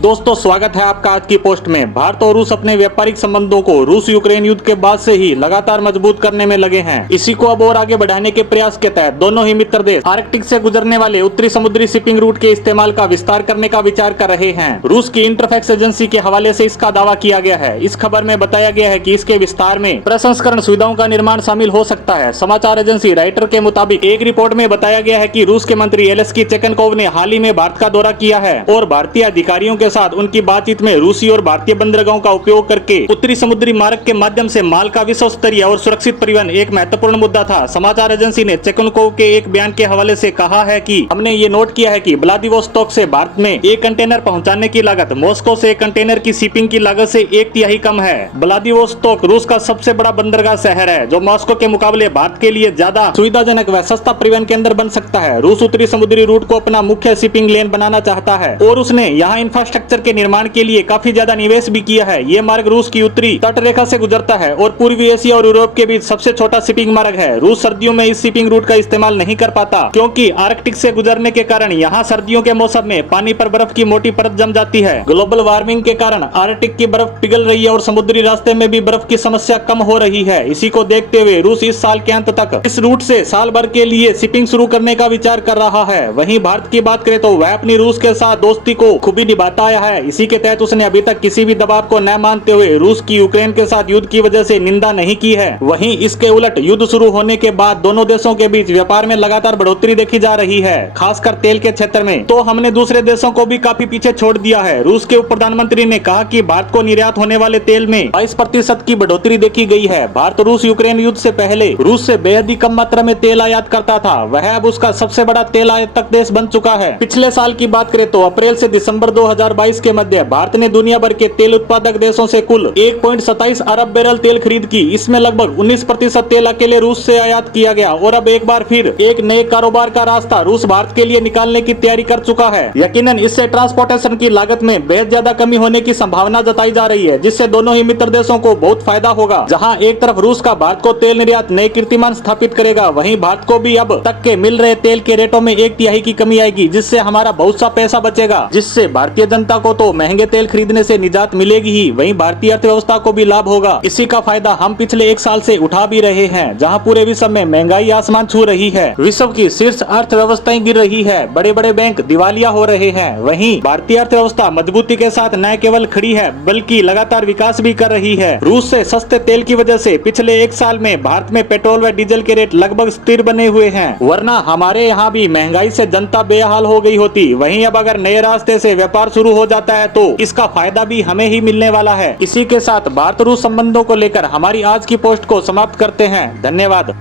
दोस्तों स्वागत है आपका आज की पोस्ट में। भारत और रूस अपने व्यापारिक संबंधों को रूस यूक्रेन युद्ध के बाद से ही लगातार मजबूत करने में लगे हैं। इसी को अब और आगे बढ़ाने के प्रयास के तहत दोनों ही मित्र देश आर्कटिक से गुजरने वाले उत्तरी समुद्री शिपिंग रूट के इस्तेमाल का विस्तार करने का विचार कर रहे हैं। रूस की इंटरफैक्स एजेंसी के हवाले से इसका दावा किया गया है। इस खबर में बताया गया है कि इसके विस्तार में प्रसंस्करण सुविधाओं का निर्माण शामिल हो सकता है। समाचार एजेंसी राइटर के मुताबिक एक रिपोर्ट में बताया गया है कि रूस के मंत्री एलेस्की चेकनकोव ने हाल ही में भारत का दौरा किया है और भारतीय अधिकारियों के साथ उनकी बातचीत में रूसी और भारतीय बंदरगाहों का उपयोग करके उत्तरी समुद्री मार्ग के माध्यम से माल का विश्व स्तरीय और सुरक्षित परिवहन एक महत्वपूर्ण मुद्दा था। समाचार एजेंसी ने चेकनकोव के एक बयान के हवाले से कहा है कि हमने ये नोट किया है कि व्लादिवोस्तोक से भारत में एक कंटेनर पहुंचाने की लागत मॉस्को से एक कंटेनर की शिपिंग की लागत से 1/3 कम है। व्लादिवोस्तोक रूस का सबसे बड़ा बंदरगाह शहर है जो मॉस्को के मुकाबले भारत के लिए ज्यादा सुविधाजनक व सस्ता परिवहन केंद्र बन सकता है। रूस उत्तरी समुद्री रूट को अपना मुख्य शिपिंग लेन बनाना चाहता है और उसने यहाँ इंफ्रास्ट्रक्चर के निर्माण के लिए काफी ज्यादा निवेश भी किया है। ये मार्ग रूस की उत्तरी तट रेखा से गुजरता है और पूर्वी एशिया और यूरोप के बीच सबसे छोटा शिपिंग मार्ग है। रूस सर्दियों में इस शिपिंग रूट का इस्तेमाल नहीं कर पाता क्योंकि आर्कटिक से गुजरने के कारण यहाँ सर्दियों के मौसम में पानी पर बर्फ की मोटी परत जम जाती है। ग्लोबल वार्मिंग के कारण आर्कटिक की बर्फ पिघल रही है और समुद्री रास्ते में भी बर्फ की समस्या कम हो रही है। इसी को देखते हुए रूस इस साल के अंत तक इस रूट से साल भर के लिए शिपिंग शुरू करने का विचार कर रहा है। वहीं भारत की बात करें तो वह अपनी रूस के साथ दोस्ती को खूबी निभाता आया है। इसी के तहत उसने अभी तक किसी भी दबाव को न मानते हुए रूस की यूक्रेन के साथ युद्ध की वजह से निंदा नहीं की है। वहीं इसके उलट युद्ध शुरू होने के बाद दोनों देशों के बीच व्यापार में लगातार बढ़ोतरी देखी जा रही है, खासकर तेल के क्षेत्र में। तो हमने दूसरे देशों को भी काफी पीछे छोड़ दिया है। रूस के उप प्रधानमंत्री ने कहा कि भारत को निर्यात होने वाले तेल में 22% की बढ़ोतरी देखी गई है। भारत रूस यूक्रेन युद्ध से पहले रूस से बेहद ही कम मात्रा में तेल आयात करता था। वह अब उसका सबसे बड़ा तेल आयातक देश बन चुका है। पिछले साल की बात करें तो अप्रैल से दिसंबर 2022 के मध्य भारत ने दुनिया भर के तेल उत्पादक देशों से कुल 1.27 अरब बैरल तेल खरीद की। इसमें लगभग 19% तेल अकेले रूस से आयात किया गया और अब एक बार फिर एक नए कारोबार का रास्ता रूस भारत के लिए निकालने की तैयारी कर चुका है। यकीनन इससे ट्रांसपोर्टेशन की लागत में बेहद ज्यादा कमी होने की संभावना जताई जा रही है, जिससे दोनों ही मित्र देशों को बहुत फायदा होगा। जहां एक तरफ रूस का भारत को तेल निर्यात नए कीर्तिमान स्थापित करेगा, वहीं भारत को भी अब तक के मिल रहे तेल के रेटों में 1/3 की कमी आएगी, जिससे हमारा बहुत सा पैसा बचेगा, जिससे भारतीय जनता को तो महंगे तेल खरीदने से निजात मिलेगी ही, वहीं भारतीय अर्थव्यवस्था को भी लाभ होगा। इसी का फायदा हम पिछले 1 साल से उठा भी रहे हैं, जहां पूरे विश्व में महंगाई आसमान छू रही है, विश्व की शीर्ष अर्थव्यवस्थाएं गिर रही है, बड़े बड़े बैंक दिवालिया हो रहे हैं। वहीं भारतीय अर्थव्यवस्था मजबूती के साथ न केवल खड़ी है बल्कि लगातार विकास भी कर रही है। रूस से सस्ते तेल की वजह से पिछले 1 साल में भारत में पेट्रोल व डीजल के रेट लगभग स्थिर बने हुए हैं, वरना हमारे यहाँ भी महंगाई से जनता बेहाल हो गई होती। वहीं अब अगर नए रास्ते से व्यापार शुरू हो जाता है तो इसका फायदा भी हमें ही मिलने वाला है। इसी के साथ भारत रूस संबंधों को लेकर हमारी आज की पोस्ट को समाप्त करते हैं। धन्यवाद।